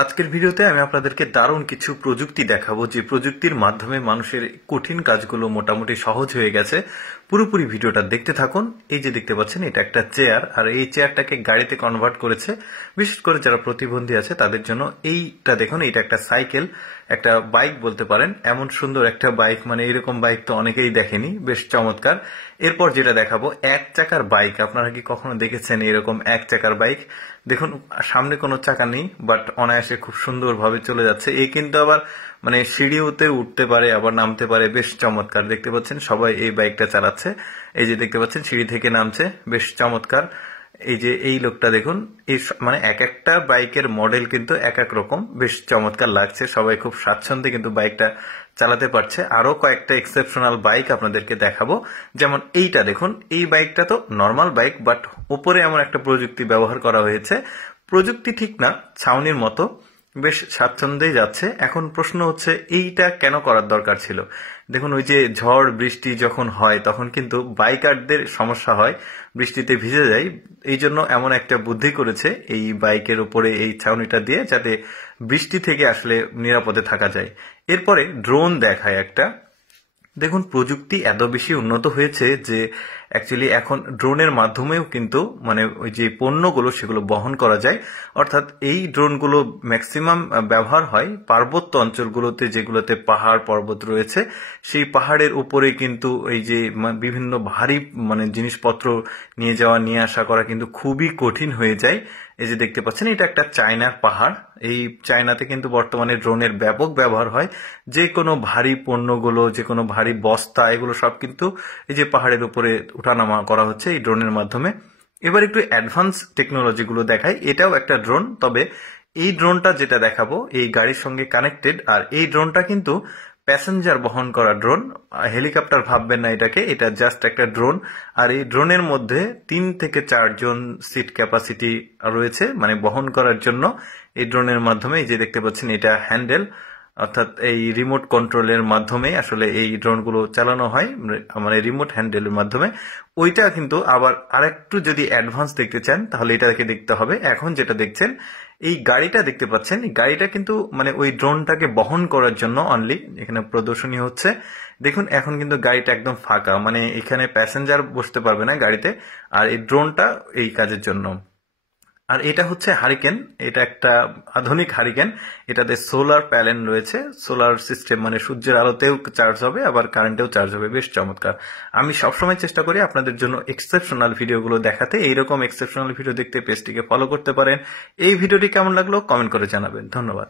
আজকের ভিডিওতে আমি আপনাদেরকে দারুণ কিছু প্রযুক্তি দেখাবো যে প্রযুক্তির মাধ্যমে মানুষের কঠিন কাজগুলো মোটামুটি সহজ হয়ে গেছে। পুরোপুরি ভিডিওটা দেখতে থাকুন। এই যে দেখতে পাচ্ছেন এটা একটা চেয়ার, আর এই চেয়ারটাকে গাড়িতে কনভার্ট করেছে বিশেষ করে যারা প্রতিবন্ধী আছে তাদের জন্য। এইটা দেখুন, এটা একটা সাইকেল, একটা বাইক বলতে পারেন। এমন সুন্দর একটা বাইক, মানে এরকম বাইক তো অনেকেই দেখেনি, বেশ চমৎকার। এরপর যেটা দেখাবো এক চাকার বাইক। আপনারা কি কখনো দেখেছেন এরকম এক চাকার বাইক? দেখুন সামনে কোনো চাকা নেই, বাট অনায়াসে খুব সুন্দরভাবে চলে যাচ্ছে। এই কিন্তু আবার মানে সিঁড়িওতে উঠতে পারে আবার নামতে পারে, বেশ চমৎকার। দেখতে পাচ্ছেন সবাই এই বাইকটা চালাচ্ছে। এই যে দেখতে পাচ্ছেন সিঁড়ি থেকে নামছে, বেশ চমৎকার। এই যে এই লোকটা দেখুন, এই মানে এক একটা বাইকের মডেল কিন্তু এক এক রকম, বেশ চমৎকার লাগছে। সবাই খুব স্বাচ্ছন্দ্যে কিন্তু বাইকটা চালাতে পারছে। আরো কয়েকটা এক্সেপশনাল বাইক আপনাদেরকে দেখাবো। যেমন এইটা দেখুন, এই বাইকটা তো নর্মাল বাইক, বাট উপরে এমন একটা প্রযুক্তি ব্যবহার করা হয়েছে। প্রযুক্তি ঠিক না, ছাউনির মতো, বেশ স্বাচ্ছন্দ্যেই যাচ্ছে। এখন প্রশ্ন হচ্ছে এইটা কেন করার দরকার ছিল? দেখুন ওই যে ঝড় বৃষ্টি যখন হয় তখন কিন্তু বাইকারদের সমস্যা হয়, বৃষ্টিতে ভিজে যায়। এই জন্য এমন একটা বুদ্ধি করেছে এই বাইকের উপরে এই ছাউনিটা দিয়ে, যাতে বৃষ্টি থেকে আসলে নিরাপদে থাকা যায়। এরপরে ড্রোন দেখায় একটা। দেখুন প্রযুক্তি এত বেশি উন্নত হয়েছে যে অ্যাকচুয়ালি এখন ড্রোনের মাধ্যমেও কিন্তু মানে ওই যে পণ্যগুলো সেগুলো বহন করা যায়। অর্থাৎ এই ড্রোনগুলো ম্যাক্সিমাম ব্যবহার হয় পার্বত্য অঞ্চলগুলোতে, যেগুলোতে পাহাড় পর্বত রয়েছে। সেই পাহাড়ের উপরে কিন্তু এই যে বিভিন্ন ভারী মানে জিনিসপত্র নিয়ে যাওয়া নিয়ে আসা করা কিন্তু খুবই কঠিন হয়ে যায়। এই যে দেখতে পাচ্ছেন এটা একটা চায়নার পাহাড়। এই চায়নাতে কিন্তু বর্তমানে ড্রোনের ব্যাপক ব্যবহার হয়। যে কোনো ভারী পণ্যগুলো, যে কোনো ভারী বস্তা, এগুলো সব কিন্তু এই যে পাহাড়ের উপরে উঠানামা করা হচ্ছে এই ড্রোনের মাধ্যমে। এবার একটু অ্যাডভান্স টেকনোলজি গুলো দেখাই। এটাও একটা ড্রোন, তবে এই ড্রোনটা যেটা দেখাবো এই গাড়ির সঙ্গে কানেক্টেড। আর এই ড্রোনটা কিন্তু প্যাসেঞ্জার বহন করা ড্রোন, হেলিকপ্টার ভাববেন না এটাকে, এটা জাস্ট একটা ড্রোন। আর এই ড্রোনের মধ্যে 3 থেকে 4 জন সিট ক্যাপাসিটি রয়েছে, মানে বহন করার জন্য। এই ড্রোনের মাধ্যমে এই যে দেখতে পাচ্ছেন এটা হ্যান্ডেল, অর্থাৎ এই রিমোট কন্ট্রোলের মাধ্যমে আসলে এই ড্রোনগুলো চালানো হয়, মানে রিমোট হ্যান্ডেলের মাধ্যমে। ওইটা কিন্তু আবার আরেকটু যদি অ্যাডভান্স দেখতে চান তাহলে এটাকে দেখতে হবে। এখন যেটা দেখছেন এই গাড়িটা দেখতে পাচ্ছেন, এই গাড়িটা কিন্তু মানে ওই ড্রোনটাকে বহন করার জন্য অনলি এখানে প্রদর্শনী হচ্ছে। দেখুন এখন কিন্তু গাড়িটা একদম ফাঁকা, মানে এখানে প্যাসেঞ্জার বসতে পারবে না গাড়িতে। আর এই ড্রোনটা এই কাজের জন্য। আর এটা হচ্ছে হারিকেন, এটা একটা আধুনিক হারিকেন। এটাতে সোলার প্যানেল রয়েছে, সোলার সিস্টেম, মানে সূর্যের আলোতেও চার্জ হবে আবার কারেন্টেও চার্জ হবে, বেশ চমৎকার। আমি সবসময় চেষ্টা করি আপনাদের জন্য এক্সেপশনাল ভিডিওগুলো দেখাতে। এইরকম এক্সেপশনাল ভিডিও দেখতে পেজটিকে ফলো করতে পারেন। এই ভিডিওটি কেমন লাগলো কমেন্ট করে জানাবেন। ধন্যবাদ।